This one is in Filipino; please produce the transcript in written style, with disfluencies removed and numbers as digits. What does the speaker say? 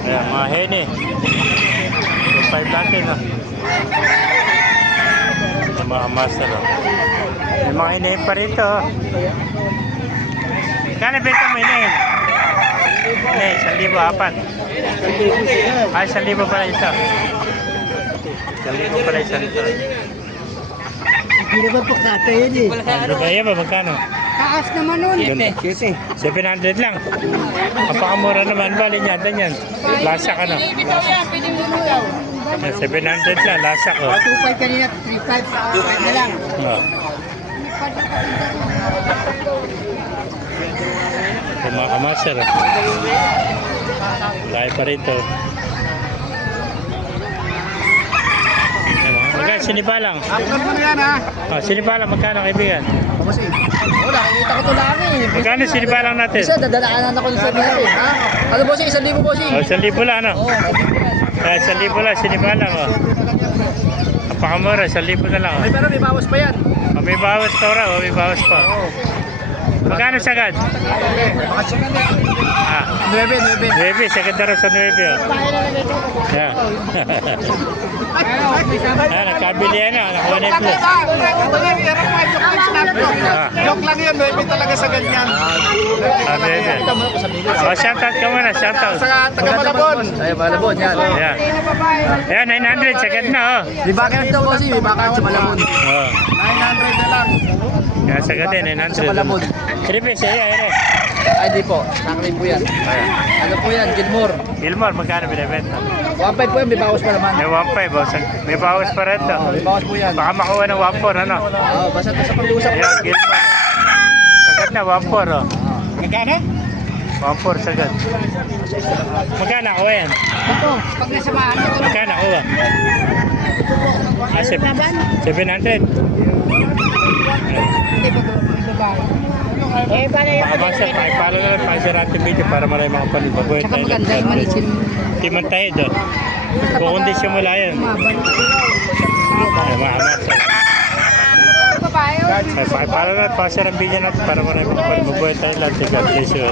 Ayan, mga hene. 2.5 natin, no? Yung mga master, no? May mga hinahin pa rito, oh. Kano benta mo hinahin? Hindi, 1,000, 4. Ay, 1,000 pala isa. 1,000 pala isa nito. Hindi naman po kata yun eh. Ano kaya ba? Magkano? Taas naman nun. 700 lang. Napakamura naman. Bali niya, yan. Lasa ka, no? 700 lang, lasa ko. 2.5 kanina, 3.5. 2.5 na lang. Oh. Yung mga kamaster, oh. Laki pa rito. Magkano, sinibalang? Upload mo na yan ha. Oh, sinibalang, magkano kaibigan? Kamusta eh? Wala, kita ko ito lang eh. Magkano sinibalang natin? Isa, dadalaanan ako sa natin. Ha? Ano bossing, 1,000 bossing. Oh, 1,000 lang, ano? Kaya 1,000 lang, sinibalang, oh. Napakamura, 1,000 na lang, oh. Pero may bawas pa yan. Oh, may bawas pa raw, oh, may bawas pa. Magkano sagad? Ah, 9. 9, sagad na raw sa 9, oh. Yeah. Ah, nakabili yan, oh. Nakuha na ito. Joke lang yun, 9 talaga sa ganyan. Ah, 9. Oh, shoutout ka muna, shoutout. Sa taga Malabon. Ay, Malabon, yan. Yeah. Ayan, 900, sagad na, oh. May bakan ito bossing, may bakan sa Malabon. Oh. 900 na lang. Kaya sagad din, 900. Sa Malabon. 3 pesos, ayan. Ay, di po. Sa akin po yan. Ayan. Ano po yan? Gilmore. Gilmore, magkano binibenta? 1.5 po yan, may bawas pa naman. May 1.5, oh. May bawas pa rin to. May bawas po yan. Baka makuha ng 1.4, ano? Oo, basta ito sa pag-uusap. Ayan, Gilmore. Sagad na, 1.4, oh. Magkano? 1.4 sagad. Magkano nakuha yan? Ito, pag nasamahan ko. Magkano nakuha? Ah, 700. Hindi ba babae? Eh, bala yung Baka pakipalo na lang tayo sa ating video para marami mga panibabuhay Saka tayo. maganda yung manitsin. Timantahid, oh. Kukondisyon mo lang yan. Ay, mahamasa. Babae. Pakipalo na lang tayo sa video natin para marami mga panibabuhay tayo. God bless you.